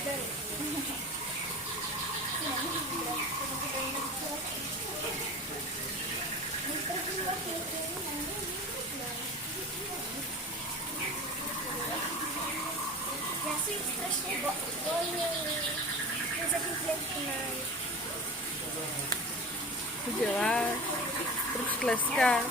Já si jich strašně bojím. Zatím klětky mají. Co děláš? Proč tleskáš?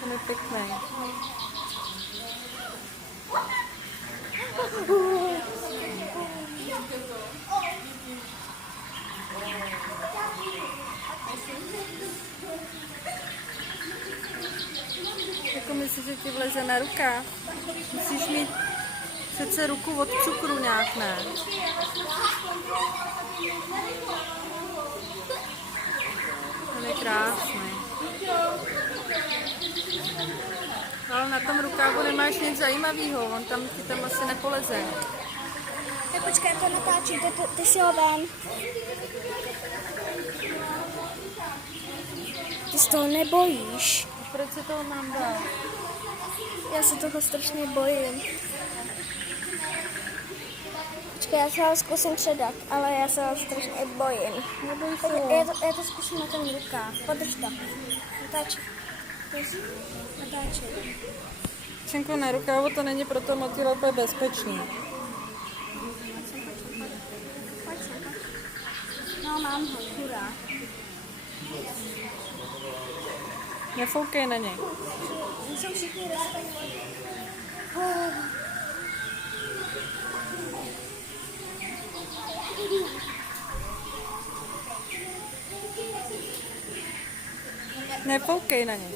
To je pěkný. Jako myslíš, že ti vleze na rukáv? Musíš mít přece ruku od cukru nějak, ne? Ten je krásný. Ale na tom rukávu nemáš nic zajímavého, on tam ti tam asi nepoleze. Tak počkej, to natáčím, ty si ho ven. Ty se toho nebojíš? Proč se toho mám dát? Já se toho strašně bojím. Počkej, já se ho zkusím předat, ale já se ho strašně bojím. Neboj se. Já to zkusím na ten rukáv. Podrž to. Natáčím. Natáčím. Čenko, na rukávu to není pro to motýla úplně bezpečný. No, mám ho, hurá. Nefoukej na něj. Jsou všichni respektní. Nefoukej na něj.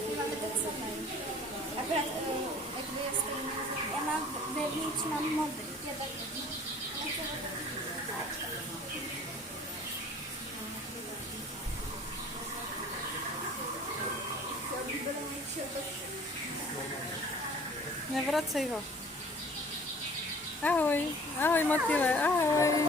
Akorát, jakoby je stejný. Já mám vevnitř, mám modrý. Já taky. Nevracej ho. Ahoj, ahoj motýle, ahoj.